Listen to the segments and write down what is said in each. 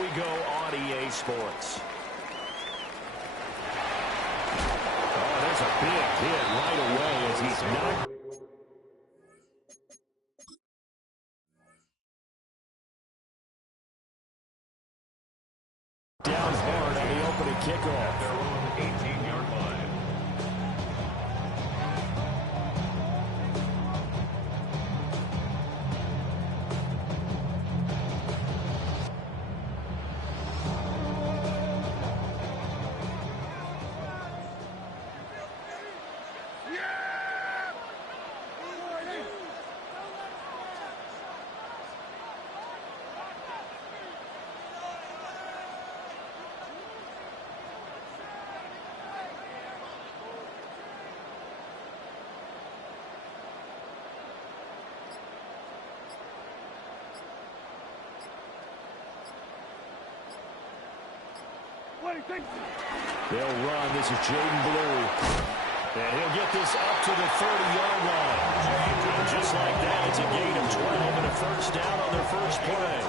we go on EA Sports. Oh, there's a big hit right away as he's knocked. Down hard on the opening kickoff. Their own 18-yard line. They'll run. This is Jaden Blue. And he'll get this up to the 30-yard line. And just like that, it's a gain of 12 and a first down on their first play.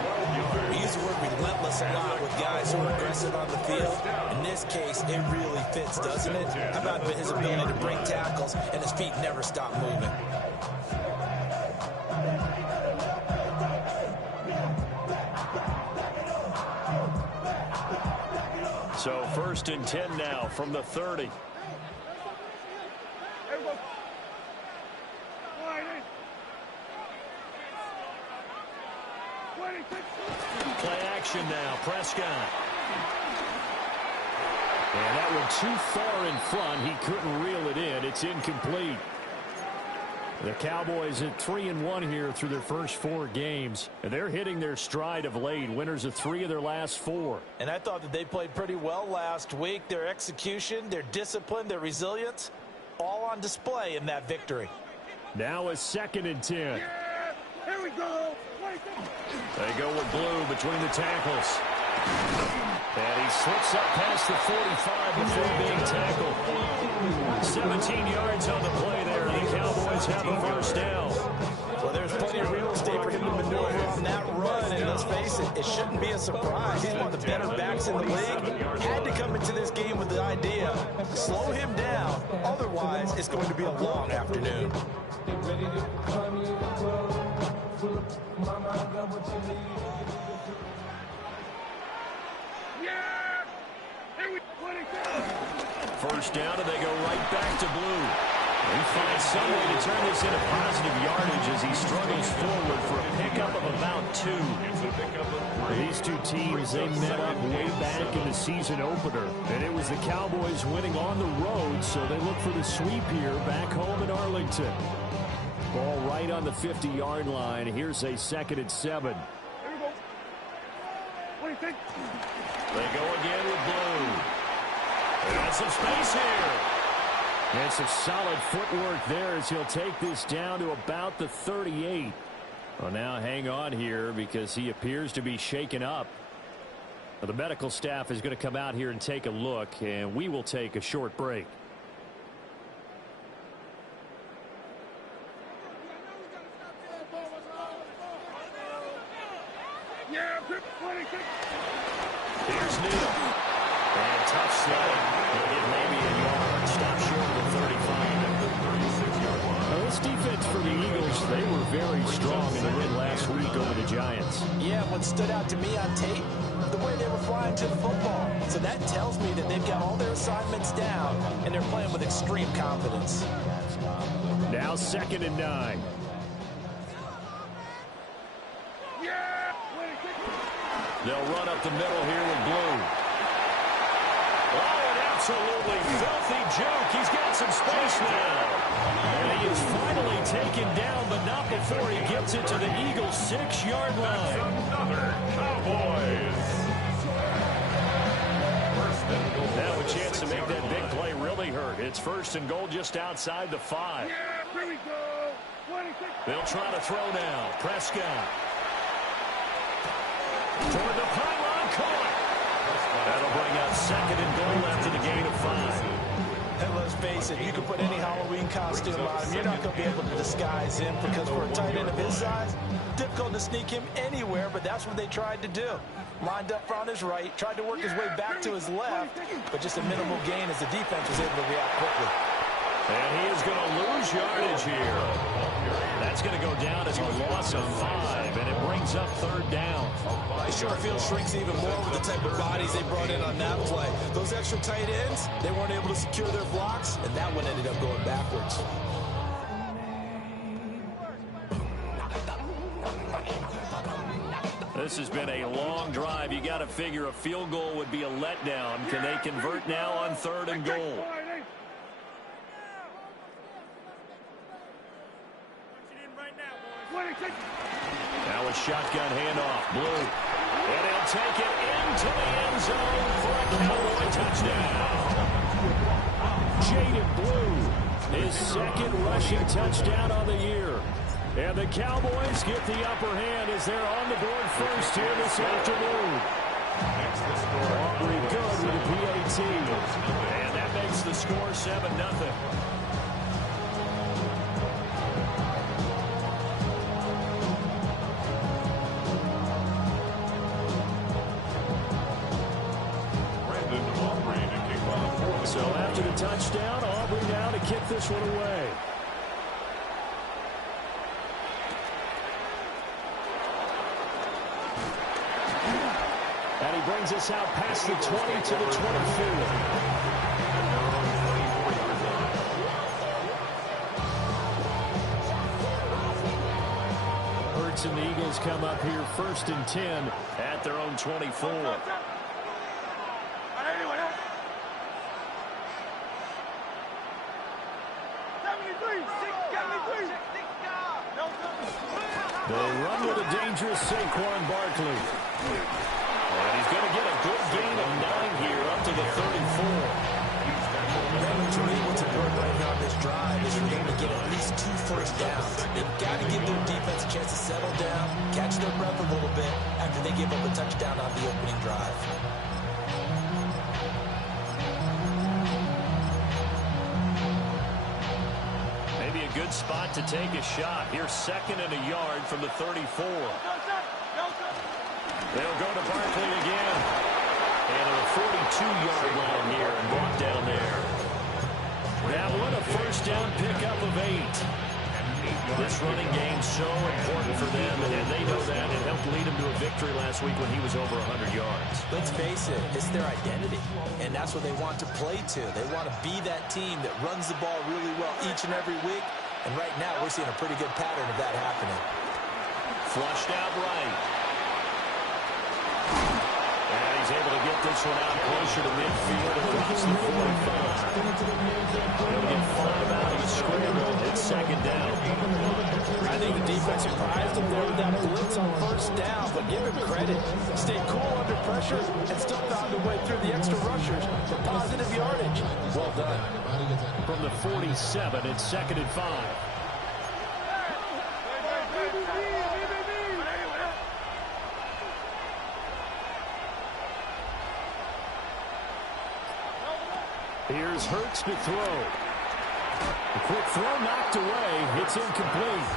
He used to work relentless a lot with guys who are aggressive on the field. In this case, it really fits, doesn't it? How about his ability to break tackles and his feet never stop moving? So first and 10 now from the 30. Play action now, Prescott. And that one too far in front. He couldn't reel it in. It's incomplete. The Cowboys at 3-1 here through their first 4 games. And they're hitting their stride of late. Winners of 3 of their last 4. And I thought that they played pretty well last week. Their execution, their discipline, their resilience, all on display in that victory. Now a second and 10. Yeah, here we go. They go with Blue between the tackles. And he slips up past the 45 before being tackled. 17 yards on the play there. The Cowboys have a first down. Well, there's plenty of real estate for him to maneuver on that run. And let's face it, it shouldn't be a surprise. He's one of the better backs in the league. Had to come into this game with the idea, slow him down. Otherwise, it's going to be a long afternoon. First down, and they go right back to Blue. He finds some way to turn this into positive yardage as he struggles forward for a pickup of about 2. These two teams, they met up way back in the season opener. And it was the Cowboys winning on the road, so they look for the sweep here back home in Arlington. Ball right on the 50-yard line. Here's a 2nd and 7. They go again with Blue. They got some space here. And some solid footwork there as he'll take this down to about the 38. Well, now hang on here because he appears to be shaken up. Well, the medical staff is going to come out here and take a look, and we will take a short break. Here's Neal. And tough slide. He'll get maybe a yard. Stop short of the 35. Now, this defense for the Eagles, they were very strong in the win last week over the Giants. Yeah, what stood out to me on tape, the way they were flying to the football. So that tells me that they've got all their assignments down, and they're playing with extreme confidence. Now 2nd and 9. They'll run up the middle here with Blue. Oh, an absolutely filthy joke. He's got some space now. And he is finally taken down, but not before he gets it to the Eagles' 6-yard line. Another Cowboys. Now a chance to make that big play really hurt. It's 1st and goal just outside the 5. They'll try to throw now. Prescott. Toward the pylon, caught. That'll bring up 2nd and goal after the gain of 5. And let's face it, you can put any Halloween costume on him. You're not going to be able to disguise him because for a tight end of his size, difficult to sneak him anywhere, but that's what they tried to do. Lined up on his right, tried to work his way back to his left, but just a minimal gain as the defense was able to react quickly. And he is going to lose yardage here. That's going to go down as a loss of 5, and it brings up 3rd down. The short field shrinks even more with the type of bodies they brought in on that play. Those extra tight ends, they weren't able to secure their blocks, and that one ended up going backwards. This has been a long drive. You got to figure a field goal would be a letdown. Can they convert now on 3rd and goal? Now a shotgun handoff. Blue. And he'll take it into the end zone for a Cowboy touchdown. Jaden Blue, his 2nd rushing touchdown on the year. And the Cowboys get the upper hand as they're on the board first here this afternoon. Aubrey good with a PAT. And that makes the score 7-0. So after the touchdown, Aubrey now to kick this one away. And he brings us out past the 20 to the 24. Hurts and the Eagles come up here 1st and 10 at their own 24. They run with a dangerous Saquon Barkley. And he's going to get a good gain of 9 here up to the 34. To me, what's important right now on this drive is for them to get at least 2 first downs. They've got to give their defense a chance to settle down, catch their breath a little bit after they give up a touchdown on the opening drive. Maybe a good spot to take a shot. Here's 2nd and a yard from the 34. They'll go to Barkley again. And a 42-yard line here and brought down there. Now what a first down pickup of 8. This running game so important for them, and they know that. It helped lead them to a victory last week when he was over 100 yards. Let's face it, it's their identity, and that's what they want to play to. They want to be that team that runs the ball really well each and every week, and right now we're seeing a pretty good pattern of that happening. Flushed out right. And he's able to get this one out closer to midfield across the 45. He'll get 5 out of the scramble. It's 2nd down. I think the defense surprised him there with that blitz on 1st down, but give him credit. Stayed cool under pressure and still found a way through the extra rushers for positive yardage. Well done. From the 47, it's 2nd and 5. Here's Hurts to throw. A quick throw knocked away. It's incomplete.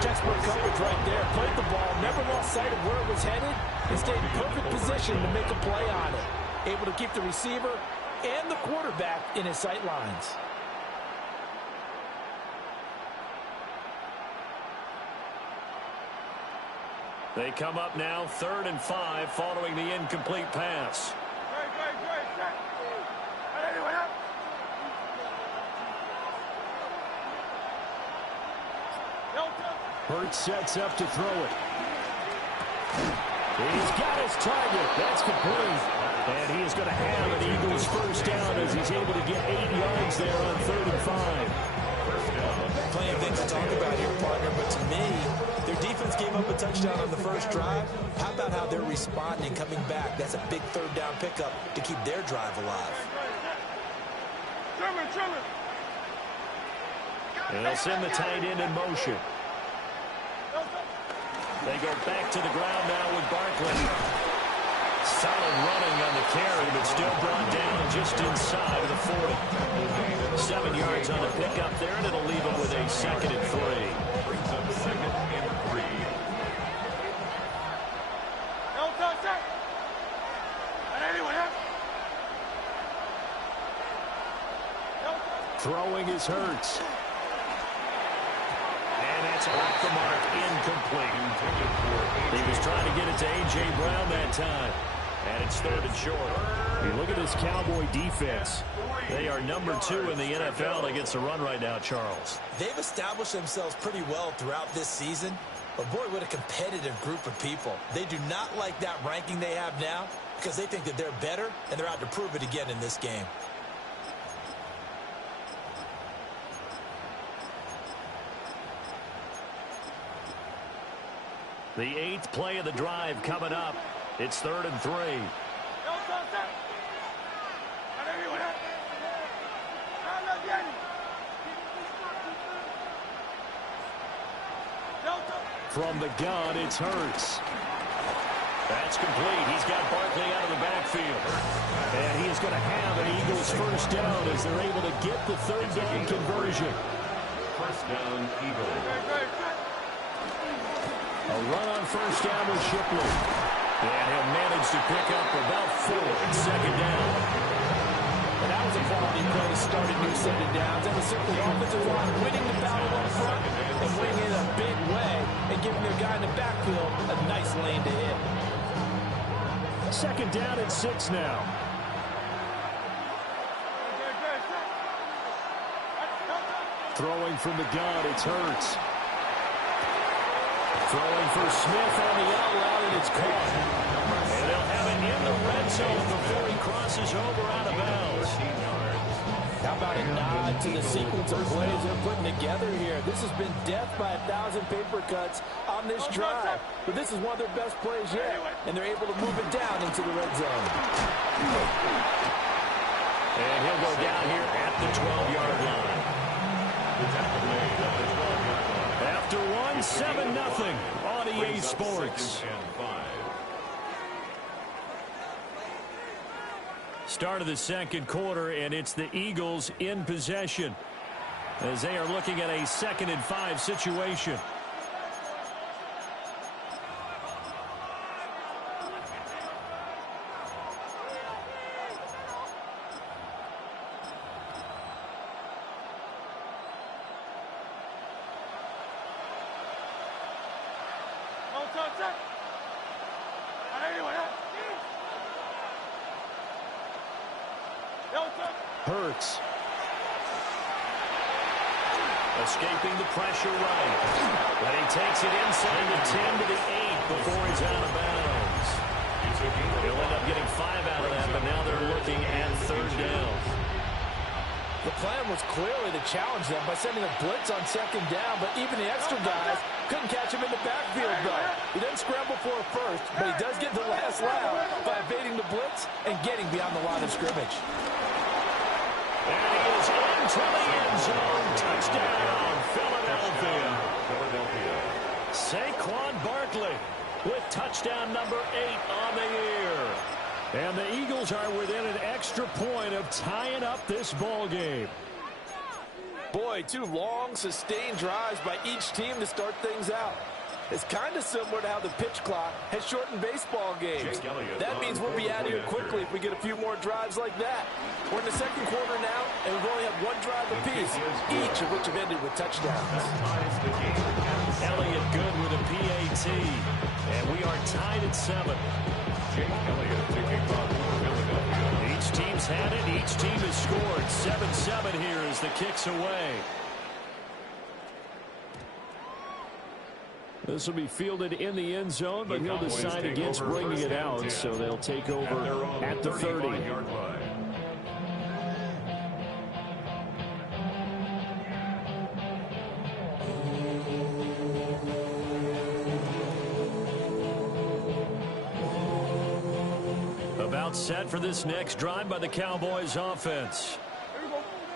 Textbook coverage right there. Played the ball, never lost sight of where it was headed, and stayed in perfect position to make a play on it. Able to keep the receiver and the quarterback in his sight lines. They come up now 3rd and 5 following the incomplete pass. Hurts sets up to throw it. He's got his target. That's complete. And he is going to have an Eagles first down as he's able to get 8 yards there on 3rd and 5. Plenty of things to talk about here, partner, but to me, their defense gave up a touchdown on the first drive. How about how they're responding, coming back? That's a big 3rd down pickup to keep their drive alive. And they'll send the tight end in motion. They go back to the ground now with Barkley. Solid running on the carry, but still brought down just inside of the 40. 7 yards on the pickup there, and it'll leave them with a 2nd and 3. Brings up 2nd and 3. Throwing is Hurts. And that's off the mark, incomplete. He was trying to get it to A.J. Brown that time. And it's 3rd and short. You look at this Cowboy defense. They are number 2 in the NFL against the run right now, Charles. They've established themselves pretty well throughout this season. But, boy, what a competitive group of people. They do not like that ranking they have now because they think that they're better, and they're out to prove it again in this game. The 8th play of the drive coming up. It's 3rd and 3. From the gun, it's Hurts. That's complete. He's got Barkley out of the backfield. And he is going to have an Eagles first down as they're able to get the 3rd down conversion. First down, Eagles. A run on first down with Shipley. And he'll manage to pick up about 4 and 2nd down. And that was a quality play to start a new set of downs. And certainly the offensive line winning the battle up front and winning it in a big way and giving their guy in the backfield a nice lane to hit. 2nd down and 6 now. Throwing from the gun, it's Hurts. Throwing for Smith on the out and it's caught. And they'll have it in the red zone before he crosses over out of bounds. How about a nod to the sequence of plays they're putting together here? This has been death by 1,000 paper cuts on this drive. But this is one of their best plays yet, and they're able to move it down into the red zone. And he'll go down here at the 12-yard line. After one, 7-0 on EA Sports. Start of the 2nd quarter, and it's the Eagles in possession as they are looking at a 2nd and 5 situation. Hurts. Escaping the pressure right. But he takes it inside the 10 to the 8 before he's out of bounds. He'll end up getting 5 out of that, but now they're looking at 3rd down. The plan was clearly to challenge them by sending a blitz on 2nd down, but even the extra guys couldn't catch him in the backfield, though. He doesn't scramble for a first, but he does get the last lap by evading the blitz and getting beyond the line of scrimmage. And he is into the end zone. Touchdown, Philadelphia. Saquon Barkley with touchdown number 8 on the year. And the Eagles are within an extra point of tying up this ball game. Boy, 2 long, sustained drives by each team to start things out. It's kind of similar to how the pitch clock has shortened baseball games. That means we'll be out of here quickly if we get a few more drives like that. We're in the 2nd quarter now, and we've only had 1 drive apiece, each of which have ended with touchdowns. Elliott good with a PAT, and we are tied at 7. Each team's had it. Each team has scored. 7-7 here as the kick's away. This will be fielded in the end zone, but he'll decide against bringing it out, so they'll take over at the 30. About set for this next drive by the Cowboys offense.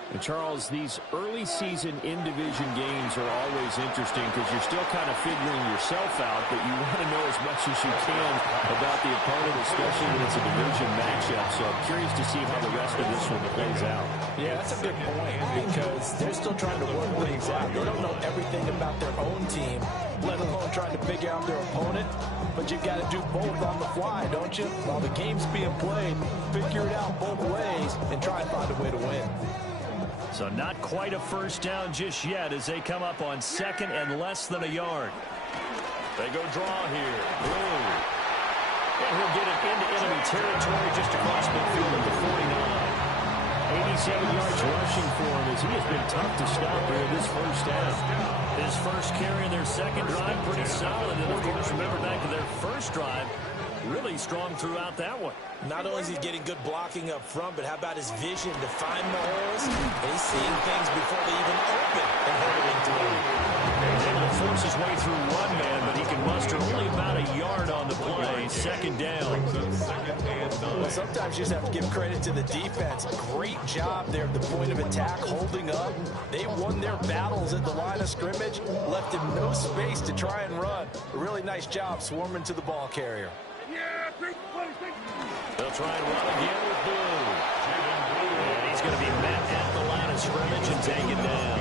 And Charles, these early season in-division games are always interesting because you're still kind of figuring yourself out, but you want to know as much as you can about the opponent, especially when it's a division matchup. So I'm curious to see how the rest of this one plays out. Yeah, that's a good point because they're still trying to work things out. They don't know everything about their own team, let alone trying to figure out their opponent. But you've got to do both on the fly, don't you? While the game's being played, figure it out both ways and try and find a way to win. So not quite a first down just yet as they come up on second and less than a yard. They go draw here. Blue. And he'll get it into enemy territory just across midfield at the 49. 87 yards rushing for him as he has been tough to stop here this first half. His first carry in their second drive, pretty solid. And, of course, remember back to their first drive, really strong throughout that one. Not only is he getting good blocking up front, but how about his vision to find the holes? And he's seeing things before they even open and hurtling to him. He's able to force his way through one man, but he can muster only about a yard on the play. Second down. Well, sometimes you just have to give credit to the defense. Great job there at the point of attack, holding up. They won their battles at the line of scrimmage, left him no space to try and run. A really nice job swarming to the ball carrier. They'll try and run again with Blue. And he's going to be met at the line of scrimmage and taken down.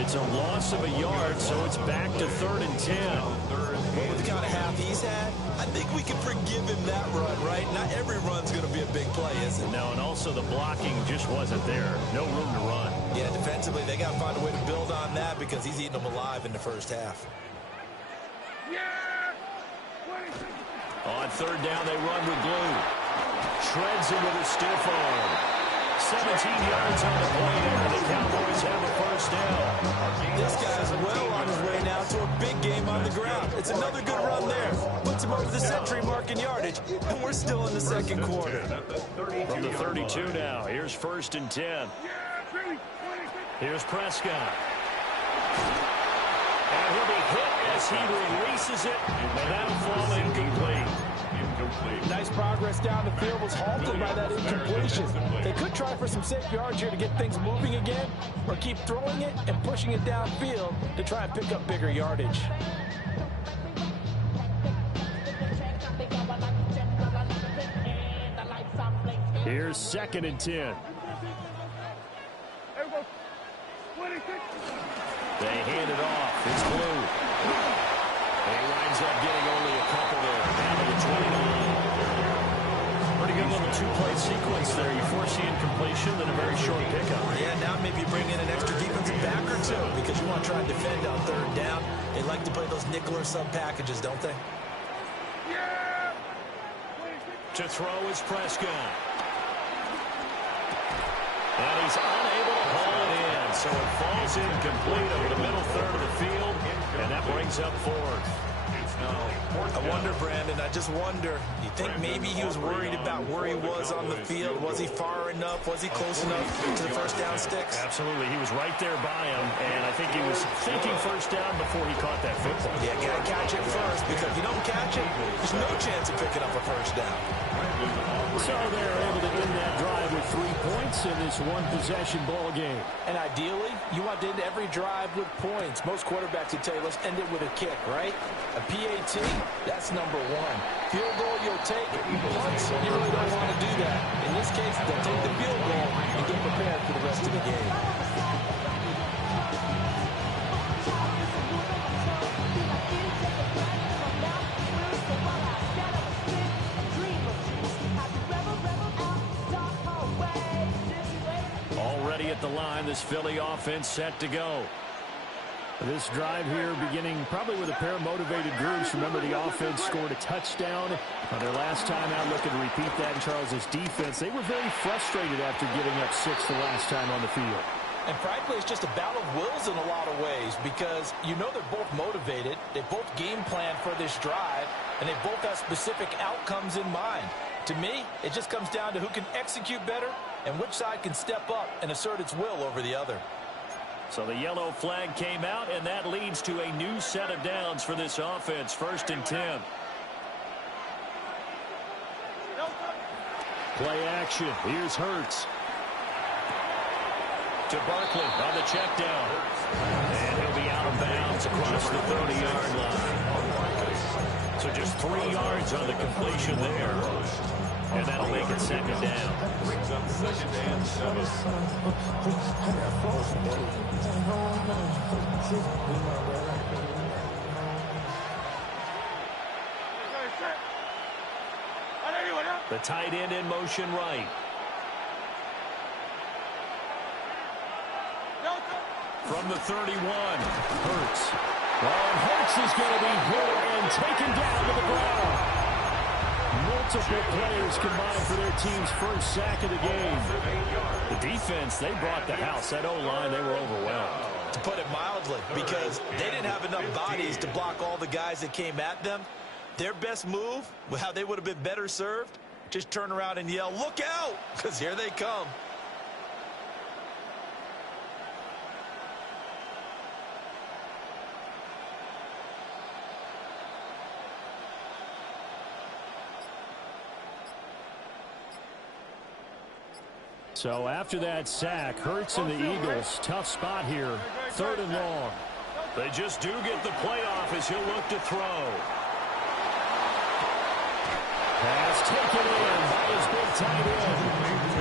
It's a loss of a yard, so it's back to 3rd and 10. Well, with the kind of half he's had, I think we can forgive him that run, right? Not every run's going to be a big play, is it? No, and also the blocking just wasn't there. No room to run. Yeah, defensively, they got to find a way to build on that because he's eating them alive in the first half. On 3rd down, they run with Blue. Shreds him with a stiff arm. 17 yards on the play, and the Cowboys have a first down. This guy's well on his way now to a big game on the ground. It's another good run there. Puts him over the century mark in yardage, and we're still in the second quarter. From the 32 now, here's 1st and 10. Here's Prescott. And he'll be hit as he releases it, and that'll fall incomplete. Nice progress down the field, was halted by that incompletion. They could try for some safe yards here to get things moving again, or keep throwing it and pushing it downfield to try and pick up bigger yardage. Here's 2nd and 10. They hand it off. It's Blue. He winds up getting only a couple there. Down to the 29. Pretty good little two-play sequence there. You force the incompletion, then a very short pickup. Yeah, now maybe you bring in an extra defensive back or two because you want to try and defend on 3rd down. They like to play those nickel or sub packages, don't they? To throw is Prescott. And he's unable to haul it in, so it falls incomplete over the middle 3rd of the field, and that brings up 4th. I wonder, Brandon, I just wonder, you think maybe he was worried about where he was on the field? Was he far enough? Was he close enough to the first down sticks? Absolutely. He was right there by him, and I think he was thinking first down before he caught that football. Yeah, got to catch it first, because if you don't catch it, there's no chance of picking up a first down. So they're able to end that drive with 3 points in this one-possession ball game. And ideally, you want to end every drive with points. Most quarterbacks would tell you, let's end it with a kick, right? A PAT, that's number 1. Field goal, you'll take it. Punts, you really don't want to do that. In this case, they'll take the field goal and get prepared for the rest of the game. Already at the line, this Philly offense set to go. This drive here beginning probably with a pair of motivated groups. Remember, the offense scored a touchdown on their last time out. Looking to repeat that in Charles's defense. They were very frustrated after giving up 6 the last time on the field. And frankly, it's just a battle of wills in a lot of ways because you know they're both motivated. They both game plan for this drive, and they both have specific outcomes in mind. To me, it just comes down to who can execute better and which side can step up and assert its will over the other. So the yellow flag came out, and that leads to a new set of downs for this offense. 1st and 10. Play action. Here's Hurts. To Barkley on the check down. And he'll be out of bounds across the 30-yard line. So just 3 yards on the completion there. And that'll make it second down. Brings up second and 7. The tight end in motion right. From the 31, Hurts. And Hurts is going to be hit and taken down to the ground. Multiple players combined for their team's first sack of the game. The defense, they brought the house. That O-line, they were overwhelmed. To put it mildly, because they didn't have enough bodies to block all the guys that came at them. Their best move, how they would have been better served, just turn around and yell, "Look out!" Because here they come. So after that sack, Hurts and the Eagles, tough spot here, 3rd and long. They just do get the playoff as he'll look to throw. Pass taken in by his big tight end.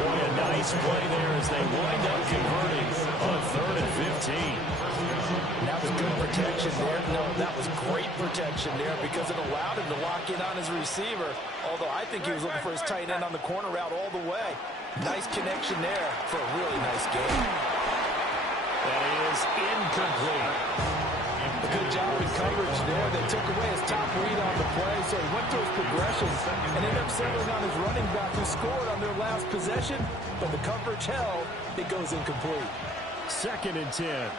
Boy, a nice play there as they wind up converting on 3rd and 15. That was good protection there. No, that was great protection there because it allowed him to lock in on his receiver. Although I think he was looking for his tight end on the corner route all the way. Nice connection there for a really nice game. That is incomplete. A good job in coverage there. They took away his top read on the play, so he went through his progressions and ended up settling on his running back who scored on their last possession. But the coverage held, it goes incomplete. 2nd and 10.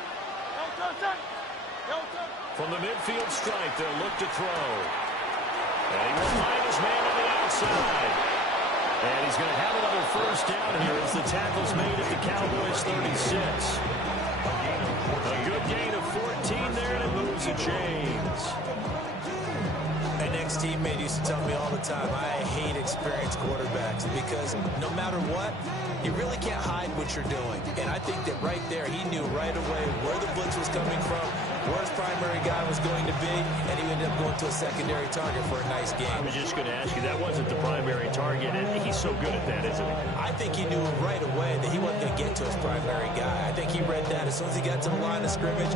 From the midfield stripe, they'll look to throw. And he will find his man on the outside. And he's going to have another first down here as the tackle's made at the Cowboys' 36. A good gain of 14 there, and it moves the chains. An ex-teammate used to tell me all the time, I hate experienced quarterbacks because no matter what, you really can't hide what you're doing. And I think that right there, he knew right away where the blitz was coming from, where his primary guy was going to be, and he ended up going to a secondary target for a nice game. I was just going to ask you, that wasn't the primary target, and he's so good at that, isn't he? I think he knew right away that he wasn't going to get to his primary guy. I think he read that as soon as he got to the line of scrimmage,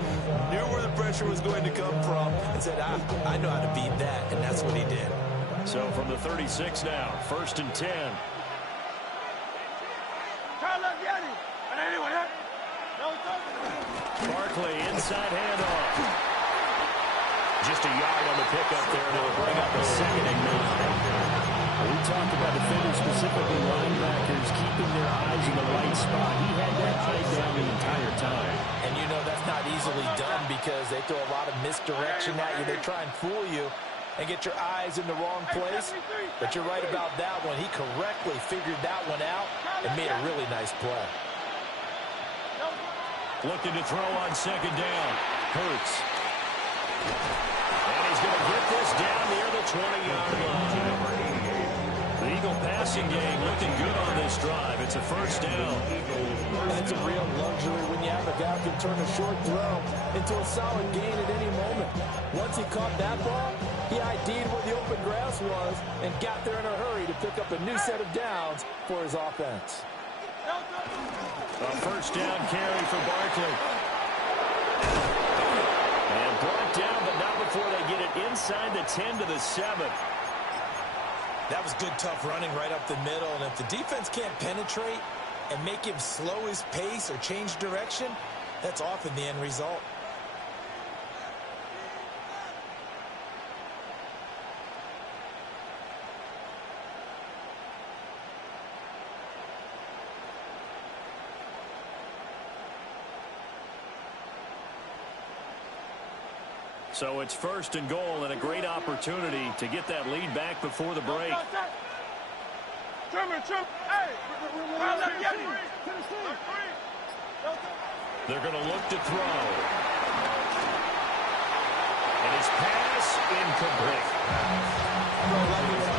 knew where the pressure was going to come from, and said, I know how to beat that, and that's what he did. So from the 36 now, 1st and 10. Barkley, inside handoff. Just a yard on the pickup there, and it'll bring up a 2nd and 9. We talked about defenders, specifically linebackers, keeping their eyes in the right spot. He had that eye down the entire time. And you know that's not easily done because they throw a lot of misdirection at you. They try and fool you and get your eyes in the wrong place. But you're right about that one. He correctly figured that one out and made a really nice play. Looking to throw on 2nd down. Hurts. And he's going to get this down near the 20-yard line. The Eagle passing game looking good on this drive. It's a first down. And it's a real luxury when you have a guy who can turn a short throw into a solid gain at any moment. Once he caught that ball, he ID'd where the open grass was and got there in a hurry to pick up a new set of downs for his offense. A first down carry for Barkley. And brought down, but not before they get it inside the 10 to the 7. That was good, tough running right up the middle. And if the defense can't penetrate and make him slow his pace or change direction, that's often the end result. So it's 1st and goal and a great opportunity to get that lead back before the break. They're going to look to throw. And his pass incomplete.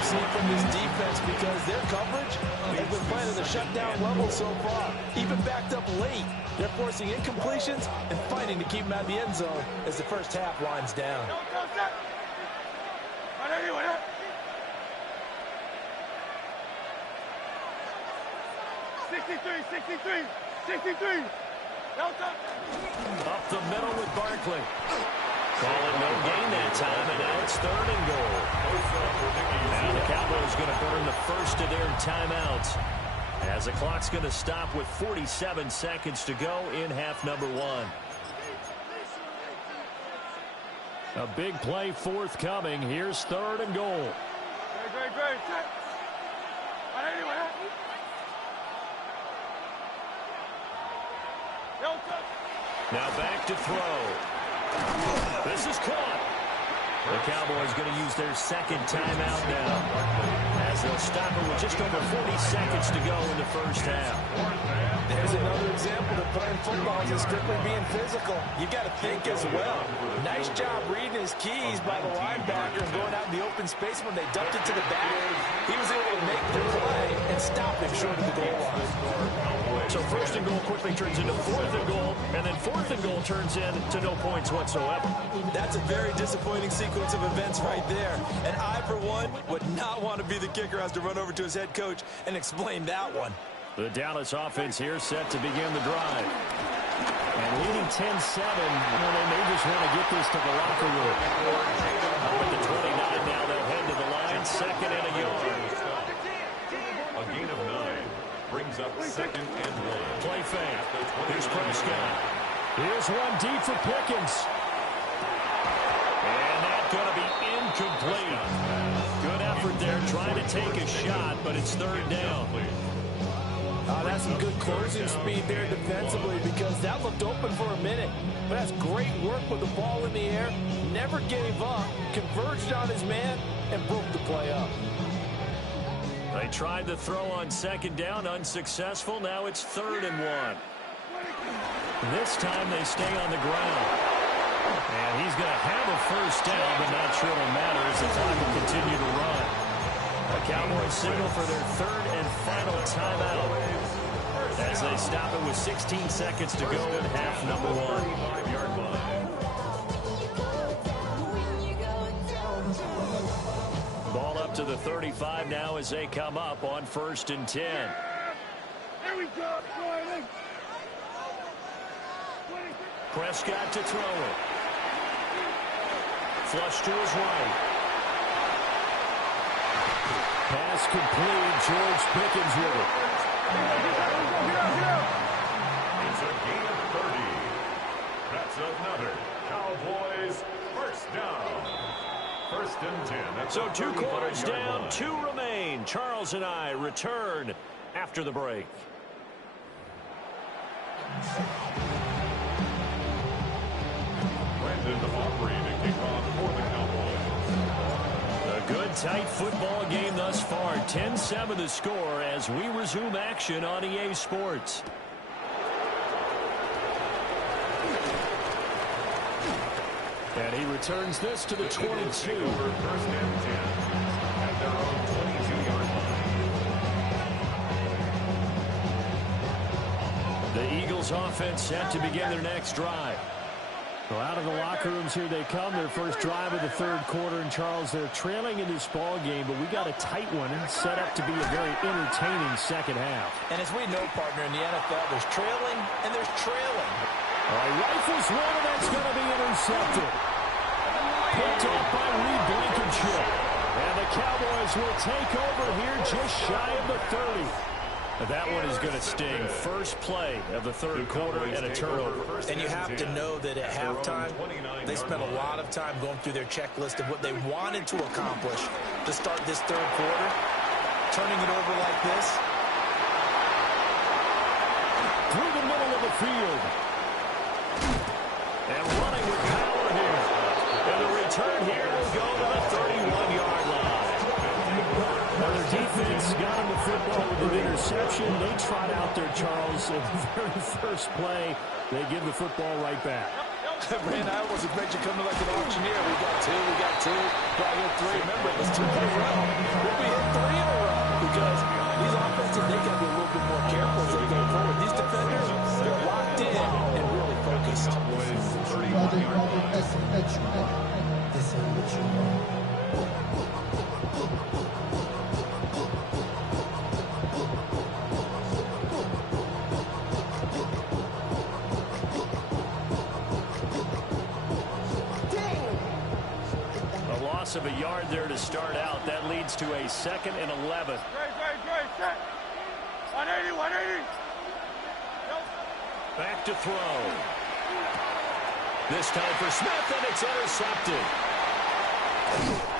we've seen from this defense because their coverage has been playing at a shutdown level so far. Even backed up late, they're forcing incompletions and fighting to keep them out of the end zone as the first half winds down. 63. Up the middle with Barkley. Call it no gain that time, and now it's 3rd and goal. Now the Cowboys going to burn the first of their timeouts, as the clock's going to stop with 47 seconds to go in half number 1. A big play forthcoming. Here's 3rd and goal. Great. Now back to throw. This is caught. The Cowboys going to use their second timeout now, as they'll stop it with just over 40 seconds to go in the first half. There's another example that playing football is strictly being physical. You got to think as well. Nice job reading his keys by the linebacker and going out in the open space when they dumped it to the back. He was able to make the play and stop him short of the goal line. So 1st and goal quickly turns into 4th and goal, and then 4th and goal turns into no points whatsoever. That's a very disappointing sequence of events right there. And I, for one, would not want to be the kicker who has to run over to his head coach and explain that one. The Dallas offense here set to begin the drive. And leading 10-7, they may just want to get this to the locker room. Up at the 29 now, they'll head to the line, 2nd and a yard. A gain of 9 brings up 2nd and 1. Play fake. Here's Prescott. Here's one deep for Pickens. And that's going to be incomplete. Good effort there, trying to take a shot, but it's 3rd down. That's some good closing speed there defensively, because that looked open for a minute. But that's great work with the ball in the air. Never gave up, converged on his man, and broke the play up. They tried the throw on 2nd down, unsuccessful. Now it's 3rd and 1. This time they stay on the ground. And he's going to have a first down, but not sure it'll matter as the clock will continue to run. The Cowboys signal for their 3rd and final timeout, as they stop it with 16 seconds to go in half number 1. 5-yard line. Ball up to the 35 now as they come up on 1st and 10. Here we go. Prescott to throw it. Flush to his right. Pass complete. George Pickens with it. It's a gain of 30. That's another Cowboys first down. 1st and 10. So 2 quarters down, 2 remain. Charles and I return after the break. Brandon Aubrey to kick off for the Cowboys. A good, tight football game thus far. 10-7 the score as we resume action on EA Sports. And he returns this to the 22. Over 1st and 10 at their own 22-yard line. The Eagles offense set to begin their next drive. Well, out of the locker rooms here they come. Their first drive of the 3rd quarter. And Charles, they're trailing in this ball game, but we got a tight one set up to be a very entertaining 2nd half. And as we know, partner, in the NFL, there's trailing and there's trailing. Rifles one, and that's going to be intercepted. Picked off by Reed Blankenship. And the Cowboys will take over here just shy of the 30. That one is going to sting. First play of the 3rd quarter and a turnover. And you have to know that at halftime, they spent a lot of time going through their checklist of what they wanted to accomplish to start this 3rd quarter. Turning it over like this. Through the middle of the field. And running with power here. And the return here will go to the 31-yard line. Well, their defense got him the football with an interception. They trot out there, Charles, at the very first play. They give the football right back. Man, I almost expect you coming like an auctioneer. We got 2, right here 3. Remember, it was 2 in a row. We'll be loss of a yard there to start out. That leads to a 2nd and 11. Great, set. 180, 180. Back to throw. This time for Smith, and it's intercepted.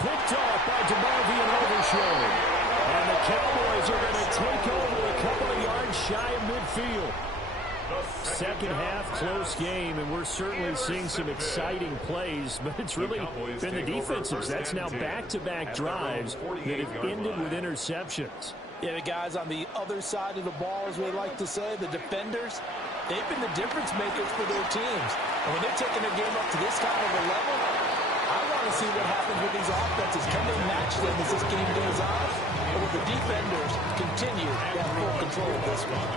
Picked off by DeMarvion Overshown. And the Cowboys are going to take over a couple of yards shy of midfield. Second half, close game, and we're certainly seeing some exciting plays, but it's really been the defensives. That's now back-to-back drives that have ended with interceptions. Yeah, the guys on the other side of the ball, as we like to say, the defenders, they've been the difference makers for their teams. And when they're taking their game up to this kind of a level, I want to see what happens with these offenses. Can they match them as this game goes on? Or will the defenders continue to have full control of this one?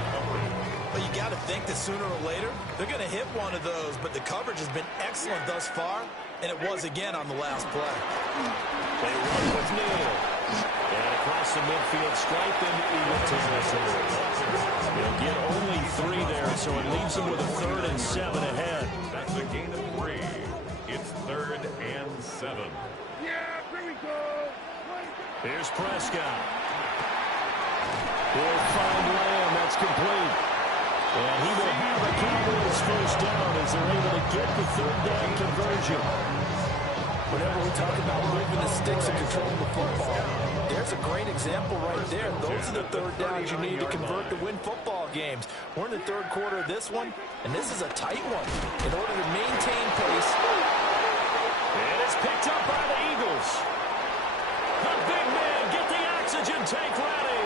But you got to think that sooner or later, they're going to hit one of those. But the coverage has been excellent thus far, and it was again on the last play. They run with Neal. And across the midfield stripe into Eagle territory. They'll get only 3 there, so it leaves them with a 3rd and 7 ahead. That's a gain of 3. It's 3rd and 7. Yeah, here we go. Here's Prescott. He'll find Lamb. That's complete. And he will have a Cowboys first down as they're able to get the 3rd down conversion. Whenever we talk about moving the sticks and controlling the football, there's a great example right there. Those are the 3rd downs you need to convert to win football games. We're in the 3rd quarter of this one, and this is a tight one. In order to maintain pace. And it's picked up by the Eagles. The big man, get the oxygen tank ready.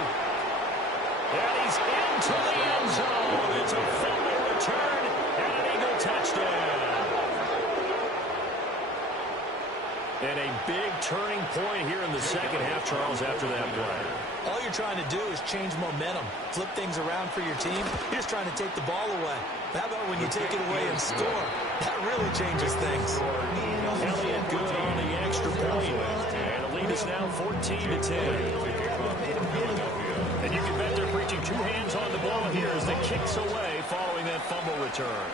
And he's into the end zone. It's a fumble return and an Eagle touchdown. And a big turning point here in the second half, Charles, after that play. All you're trying to do is change momentum, flip things around for your team. You're just trying to take the ball away. How about when you take it away and score? That really changes things. Elliott good on the extra point. And the lead is now 14-10. And you can bet they're preaching 2 hands on the ball here as the kicks away following that fumble return.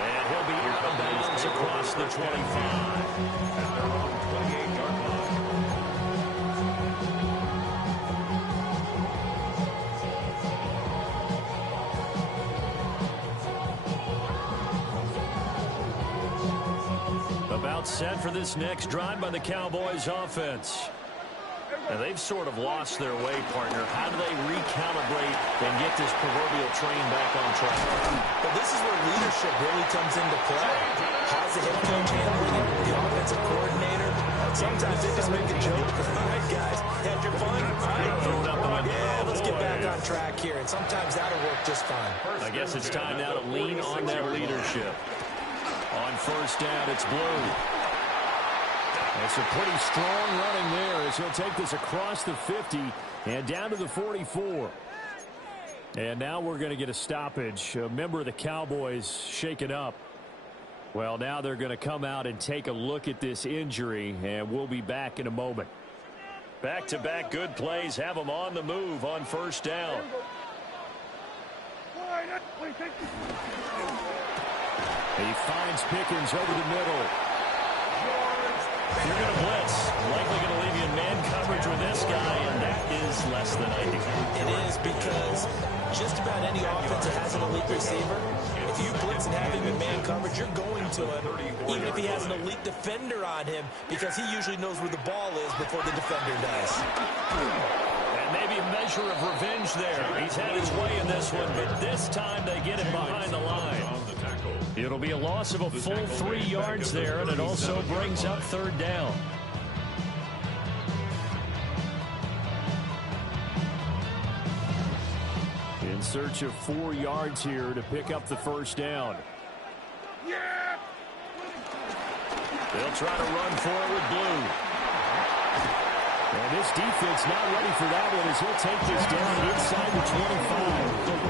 And he'll be out of bounds across the 25. At their own 28-yard line. About set for this next drive by the Cowboys offense. And they've sort of lost their way, partner. How do they recalibrate and get this proverbial train back on track? Well, this is where leadership really comes into play. How's the head coach handling it? The offensive coordinator? Sometimes they just make a joke. All right, guys, had your fun? All right, throw it up on. Yeah, let's get back on track here. And sometimes that'll work just fine. I guess it's time now to lean on that leadership. On first down, it's Blue. It's a pretty strong running there as he'll take this across the 50 and down to the 44. And now we're going to get a stoppage. A member of the Cowboys shaken up. Well, now they're going to come out and take a look at this injury, and we'll be back in a moment. Back-to-back good plays have them on the move on first down. He finds Pickens over the middle. If you're going to blitz, likely going to leave you in man coverage with this guy, and that is less than ideal. It is because just about any offense that has an elite receiver, if you blitz and have him in man coverage, you're going to him, even if he has an elite defender on him, because he usually knows where the ball is before the defender does. And maybe a measure of revenge there. He's had his way in this one, but this time they get him behind the line. It'll be a loss of a full 3 yards there, and it also brings up third down. In search of 4 yards here to pick up the first down. They'll try to run for it with Blue. And this defense not ready for that one as he'll take this down inside the 25.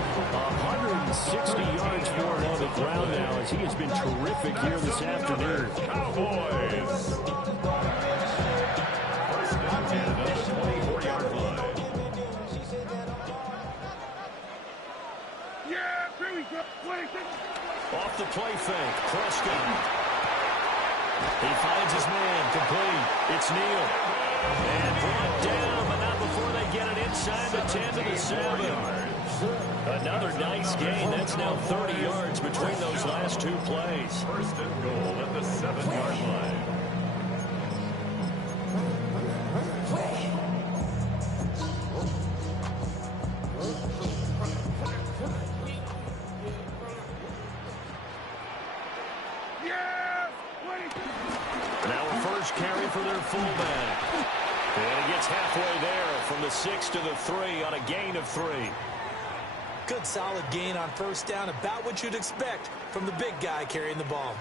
160 yards for him on the ground now as he has been terrific here this afternoon. Cowboys. First and 10 at the 24-yard line. Yeah, here we go. 26. Off the play fake. Prescott. He finds his man. Complete. It's Neal. And brought down, but not before they get it inside the 10 to the 7. Another nice gain. That's now 30 yards between those last two plays. First and goal at the 7-yard line. Now a first carry for their fullback. And he gets halfway there from the 6 to the 3 on a gain of 3. Good solid gain on first down, about what you'd expect from the big guy carrying the ball.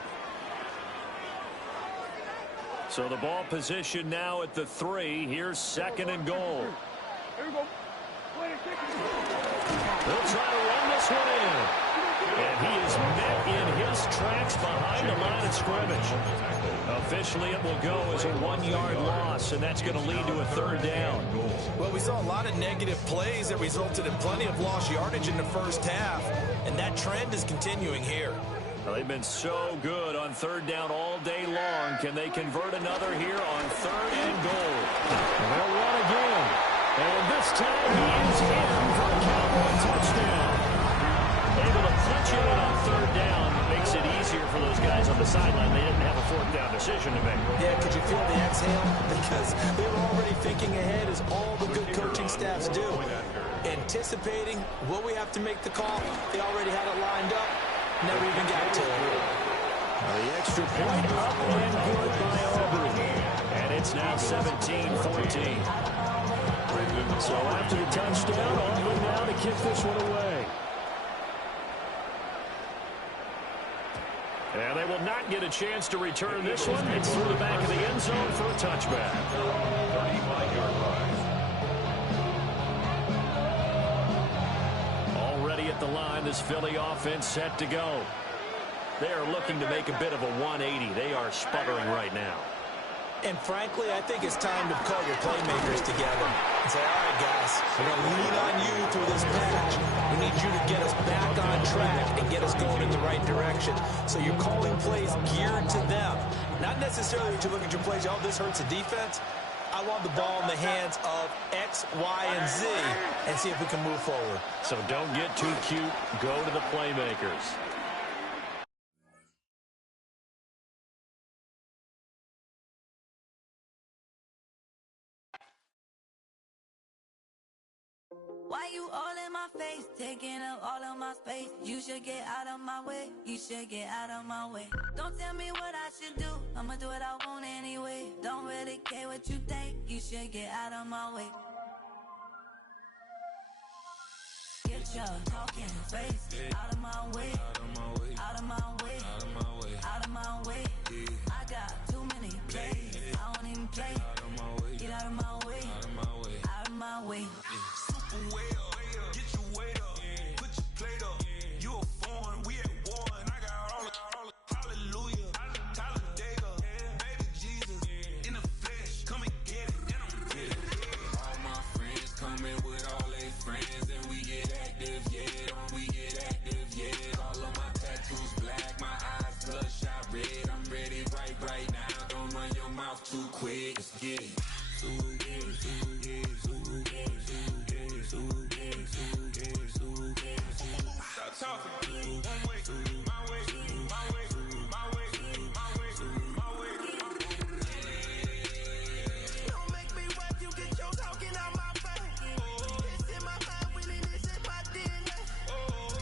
So the ball position now at the 3. Here's second and goal. Here we go. They'll try to run this one in. And he is met in his tracks behind the line of scrimmage. Officially, it will go as a 1-yard loss, and that's going to lead to a third down. Well, we saw a lot of negative plays that resulted in plenty of lost yardage in the first half, and that trend is continuing here. Well, they've been so good on third down all day long. Can they convert another here on third and goal? And they'll run again. And this time he is in for a Cowboy touchdown. Able to punch it in on third down makes it easier for those guys on the sideline. They didn't have a fourth down decision to make. Yeah, could you feel the exhale? Because they were already thinking ahead, as all the good coaching staffs do. Anticipating, will we have to make the call? They already had it lined up. Never even got to it. The extra point up and good by Aubrey. And it's now 17-14. So after the touchdown, Auburn now to kick this one away. And they will not get a chance to return this one. It's through the back of the end zone for a touchback. 35-yard line. Already at the line, this Philly offense set to go. They are looking to make a bit of a 180. They are sputtering right now. And frankly, I think it's time to call your playmakers together and say, all right, guys, we're going to lean on you through this patch. We need you to get us back on track and get us going in the right direction. So you're calling plays geared to them. Not necessarily that you look at your plays, oh, this hurts the defense. I want the ball in the hands of X, Y, and Z and see if we can move forward. So don't get too cute. Go to the playmakers. Why you all in my face, taking up all of my space? You should get out of my way, you should get out of my way. Don't tell me what I should do, I'ma do what I want anyway. Don't really care what you think, you should get out of my way. Get your talking face out of my way, out of my way, out of my way, out of my way, out of my way. I got too many plays, I don't even play. Get out of my way, out of my way, out of my way. Way up, get your weight up, put your plate up. You a foreign, we at war, and I got all hallelujah, Talladega, baby Jesus, in the flesh, come and get it, and I'm with it. All my friends coming with all their friends, and we get active, yeah, we get active, yeah. All of my tattoos black, my eyes bloodshot red. I'm ready right now, don't run your mouth too quick, let's get it. Stop talking. One way, my way, my way, my way, my way, my way. Don't make me wipe you, get your talking out my face. It's in my mind, winning this in my DNA.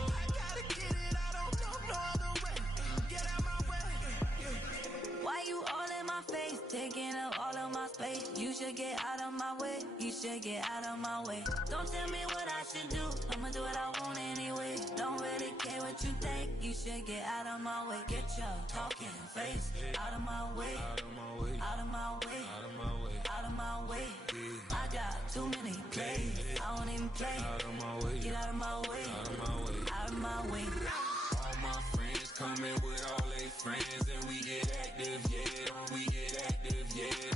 I gotta get it, I don't know no other way. Get out my way. Why you all in my face, taking up all of my space? You should get out of my way, you should get out of my way. Don't tell me what I should do, I'ma do what I want anyway. Don't really care what you think, you should get out of my way. Get your talking face out of my way, out of my way, out of my way, out of my way, out of my way. I got too many plays, I don't even play. Out of my way, get out of my way, out of my way, out of my way. All my friends coming with all their friends, and we get active, yeah, we get active, yeah.